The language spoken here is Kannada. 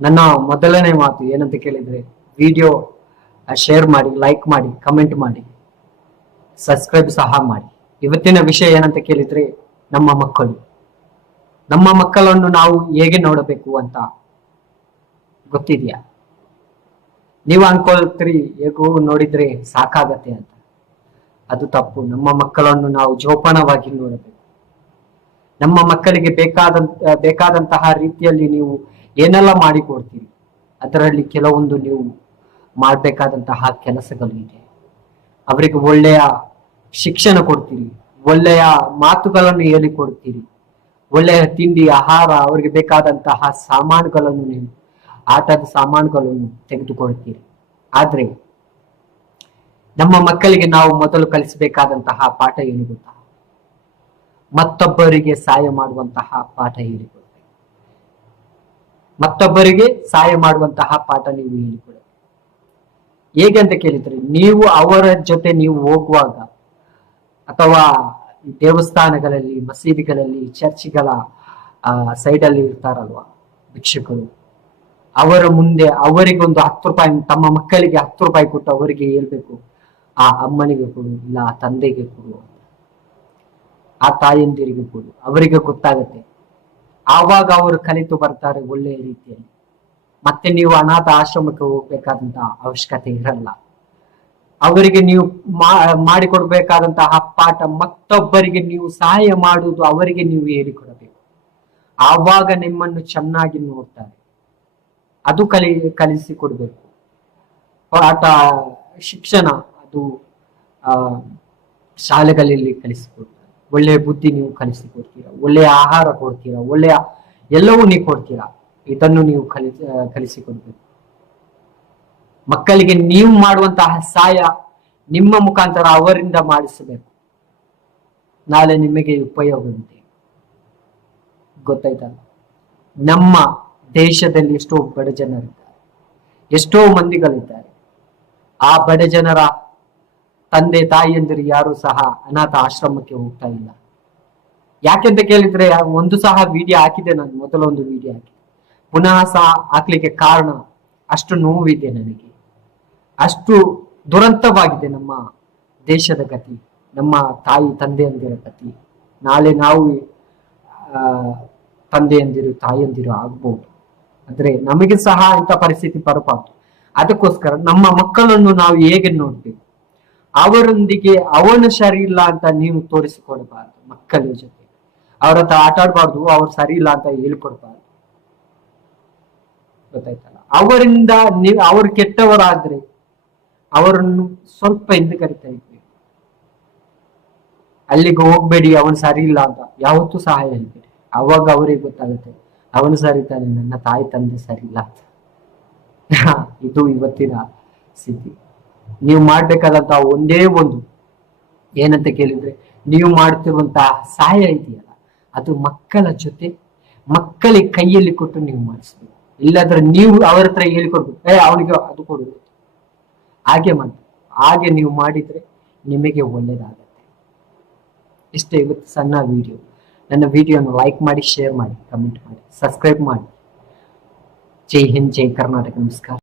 ನನ್ನ ಮೊದಲನೇ ಮಾತು ಏನಂತ ಕೇಳಿದ್ರೆ, ವಿಡಿಯೋ ಶೇರ್ ಮಾಡಿ, ಲೈಕ್ ಮಾಡಿ, ಕಮೆಂಟ್ ಮಾಡಿ, ಸಬ್ಸ್ಕ್ರೈಬ್ ಸಹ ಮಾಡಿ. ಇವತ್ತಿನ ವಿಷಯ ಏನಂತ ಕೇಳಿದ್ರೆ, ನಮ್ಮ ಮಕ್ಕಳು. ನಮ್ಮ ಮಕ್ಕಳನ್ನು ನಾವು ಹೇಗೆ ನೋಡಬೇಕು ಅಂತ ಗೊತ್ತಿದೆಯಾ? ನೀವು ಅನ್ಕೊಳ್ತೀರಿ ಹೇಗೂ ನೋಡಿದ್ರೆ ಸಾಕಾಗತ್ತೆ ಅಂತ. ಅದು ತಪ್ಪು. ನಮ್ಮ ಮಕ್ಕಳನ್ನು ನಾವು ಜೋಪಾನವಾಗಿ ನೋಡಬೇಕು. ನಮ್ಮ ಮಕ್ಕಳಿಗೆ ಬೇಕಾದಂತಹ ರೀತಿಯಲ್ಲಿ ನೀವು ಏನೆಲ್ಲ ಮಾಡಿಕೊಡ್ತೀರಿ, ಅದರಲ್ಲಿ ಕೆಲವೊಂದು ನೀವು ಮಾಡಬೇಕಾದಂತಹ ಕೆಲಸಗಳು ಇದೆ. ಅವರಿಗೆ ಒಳ್ಳೆಯ ಶಿಕ್ಷಣ ಕೊಡ್ತೀರಿ, ಒಳ್ಳೆಯ ಮಾತುಗಳನ್ನು ಹೇಳಿಕೊಡ್ತೀರಿ, ಒಳ್ಳೆಯ ತಿಂಡಿ ಆಹಾರ, ಅವರಿಗೆ ಬೇಕಾದಂತಹ ಸಾಮಾನುಗಳನ್ನು ನೀವು ಆಟದ ಸಾಮಾನುಗಳನ್ನು ತೆಗೆದುಕೊಳ್ತೀರಿ. ಆದ್ರೆ ನಮ್ಮ ಮಕ್ಕಳಿಗೆ ನಾವು ಮೊದಲು ಕಲಿಸಬೇಕಾದಂತಹ ಪಾಠ ಏನು ಗೊತ್ತಾ? ಮತ್ತೊಬ್ಬರಿಗೆ ಸಹಾಯ ಮಾಡುವಂತಹ ಪಾಠ ಹೇಳಿಕೊಡ್ಬೇಕು. ಮತ್ತೊಬ್ಬರಿಗೆ ಸಹಾಯ ಮಾಡುವಂತಹ ಪಾಠ ನೀವು ಹೇಳಿಕೊಡಬೇಕು. ಹೇಗೆ ಅಂತ ಕೇಳಿದ್ರೆ, ನೀವು ಅವರ ಜೊತೆ ನೀವು ಹೋಗುವಾಗ ಅಥವಾ ದೇವಸ್ಥಾನಗಳಲ್ಲಿ, ಮಸೀದಿಗಳಲ್ಲಿ, ಚರ್ಚ್ಗಳ ಸೈಡಲ್ಲಿ ಇರ್ತಾರಲ್ವಾ ಭಿಕ್ಷುಕರು, ಅವರ ಮುಂದೆ ಅವರಿಗೊಂದು 10 ರೂಪಾಯಿ, ತಮ್ಮ ಮಕ್ಕಳಿಗೆ 10 ರೂಪಾಯಿ ಕೊಟ್ಟು ಅವರಿಗೆ ಹೇಳ್ಬೇಕು, ಆ ಅಮ್ಮನಿಗೆ ಕೊಡು, ಇಲ್ಲ ಆ ತಂದೆಗೆ ಕೊಡು, ಆ ತಾಯಂದಿರಿಗೆ ಕೊಡು. ಅವರಿಗೆ ಗೊತ್ತಾಗತ್ತೆ. ಆವಾಗ ಅವರು ಕಲಿತು ಬರ್ತಾರೆ ಒಳ್ಳೆಯ ರೀತಿಯಲ್ಲಿ. ಮತ್ತೆ ನೀವು ಅನಾಥ ಆಶ್ರಮಕ್ಕೆ ಹೋಗ್ಬೇಕಾದಂತಹ ಅವಶ್ಯಕತೆ ಇರಲ್ಲ. ಅವರಿಗೆ ನೀವು ಮಾಡಿಕೊಡ್ಬೇಕಾದಂತಹ ಪಾಠ, ಮತ್ತೊಬ್ಬರಿಗೆ ನೀವು ಸಹಾಯ ಮಾಡುವುದು ಅವರಿಗೆ ನೀವು ಹೇಳಿಕೊಡಬೇಕು. ಆವಾಗ ನಿಮ್ಮನ್ನು ಚೆನ್ನಾಗಿ ನೋಡ್ತಾರೆ. ಅದು ಕಲಿಸಿಕೊಡ್ಬೇಕು. ಪಾಠ, ಶಿಕ್ಷಣ ಅದು ಶಾಲೆಗಳಲ್ಲಿ ಕಲಿಸಿಕೊಡ್ತಾರೆ. ಒಳ್ಳೆಯ ಬುದ್ಧಿ ನೀವು ಕಲಿಸಿಕೊಡ್ತೀರಾ, ಒಳ್ಳೆಯ ಆಹಾರ ಕೊಡ್ತೀರಾ, ಒಳ್ಳೆಯ ಎಲ್ಲವೂ ನೀವು ಕೊಡ್ತೀರಾ. ಇದನ್ನು ನೀವು ಕಲಿಸಿಕೊಡ್ಬೇಕು. ಮಕ್ಕಳಿಗೆ ನೀವು ಮಾಡುವಂತಹ ಸಹಾಯ ನಿಮ್ಮ ಮುಖಾಂತರ ಅವರಿಂದ ಮಾಡಿಸಬೇಕು. ನಾಳೆ ನಿಮಗೆ ಉಪಯೋಗವಿದೆ. ಗೊತ್ತಾಯ್ತಲ್ಲ? ನಮ್ಮ ದೇಶದಲ್ಲಿ ಎಷ್ಟೋ ಬಡ ಜನರಿದ್ದಾರೆ, ಎಷ್ಟೋ ಮಂದಿಗಳಿದ್ದಾರೆ. ಆ ಬಡ ಜನರ ತಂದೆ ತಾಯಿಯಂದಿರು ಯಾರು ಸಹ ಅನಾಥ ಆಶ್ರಮಕ್ಕೆ ಹೋಗ್ತಾ ಇಲ್ಲ. ಯಾಕೆಂತ ಕೇಳಿದ್ರೆ, ಒಂದು ಸಹ ವಿಡಿಯೋ ಹಾಕಿದೆ ನಾನು, ಮೊದಲೊಂದು ವಿಡಿಯೋ ಹಾಕಿದೆ. ಪುನಃ ಸಹ ಹಾಕ್ಲಿಕ್ಕೆ ಕಾರಣ, ಅಷ್ಟು ನೋವಿದೆ ನನಗೆ, ಅಷ್ಟು ದುರಂತವಾಗಿದೆ ನಮ್ಮ ದೇಶದ ಗತಿ, ನಮ್ಮ ತಾಯಿ ತಂದೆಯಂದಿರ ಗತಿ. ನಾಳೆ ನಾವು ತಂದೆಯಂದಿರು ತಾಯಿಯಂದಿರು ಆಗ್ಬಹುದು, ಆದ್ರೆ ನಮಗೆ ಸಹ ಇಂಥ ಪರಿಸ್ಥಿತಿ ಬರಬಾರ್ದು. ಅದಕ್ಕೋಸ್ಕರ ನಮ್ಮ ಮಕ್ಕಳನ್ನು ನಾವು ಹೇಗೆ ನೋಡ್ಬೇಕು, ಅವರೊಂದಿಗೆ ಅವನು ಸರಿ ಇಲ್ಲ ಅಂತ ನೀವು ತೋರಿಸಿಕೊಡಬಾರ್ದು. ಮಕ್ಕಳ ಜೊತೆ ಅವ್ರ ಹತ್ರ ಆಟ ಆಡ್ಬಾರ್ದು, ಅವ್ರು ಸರಿ ಇಲ್ಲ ಅಂತ ಹೇಳ್ಕೊಡ್ಬಾರ್ದು. ಗೊತ್ತಾಯ್ತಲ್ಲ? ಅವರಿಂದ ನೀವು ಅವ್ರು ಕೆಟ್ಟವರಾದ್ರೆ ಅವರನ್ನು ಸ್ವಲ್ಪ ಹಿಂದೆ ಕರಿತಾ ಇದ್ವಿ. ಅಲ್ಲಿಗೆ ಹೋಗ್ಬೇಡಿ, ಅವನು ಸರಿ ಇಲ್ಲ ಅಂತ ಯಾವತ್ತೂ ಸಹ ಹೇಳ್ಬೇಡಿ. ಅವಾಗ ಅವರಿಗೆ ಗೊತ್ತಾಗುತ್ತೆ, ಅವನು ಸರಿ ತಾನೆ, ನನ್ನ ತಾಯಿ ತಂದೆ ಸರಿ ಇಲ್ಲ ಅಂತ. ಇದು ಇವತ್ತಿನ ಸ್ಥಿತಿ. ನೀವು ಮಾಡ್ಬೇಕಾದಂತಹ ಒಂದೇ ಒಂದು ಏನಂತ ಕೇಳಿದ್ರೆ, ನೀವು ಮಾಡ್ತಿರುವಂತಹ ಸಹಾಯ ಇದೆಯಲ್ಲ, ಅದು ಮಕ್ಕಳ ಜೊತೆ ಮಕ್ಕಳಿಗೆ ಕೈಯಲ್ಲಿ ಕೊಟ್ಟು ನೀವು ಮಾಡಿಸ್ಬೇಕು. ಇಲ್ಲಾಂದ್ರೆ ನೀವು ಅವರ ಹತ್ರ ಹೇಳಿಕೊಡ್ಬೇಕು, ಅವನಿಗೆ ಅದು ಕೊಡುದು, ಹಾಗೆ ಮಾಡಿ. ಹಾಗೆ ನೀವು ಮಾಡಿದ್ರೆ ನಿಮಗೆ ಒಳ್ಳೇದಾಗತ್ತೆ. ಇಷ್ಟೇ ಇವತ್ತು ಸಣ್ಣ ವಿಡಿಯೋ. ನನ್ನ ವಿಡಿಯೋನ ಲೈಕ್ ಮಾಡಿ, ಶೇರ್ ಮಾಡಿ, ಕಮೆಂಟ್ ಮಾಡಿ, ಸಬ್ಸ್ಕ್ರೈಬ್ ಮಾಡಿ. ಜೈ ಹಿಂದ್, ಜೈ ಕರ್ನಾಟಕ. ನಮಸ್ಕಾರ.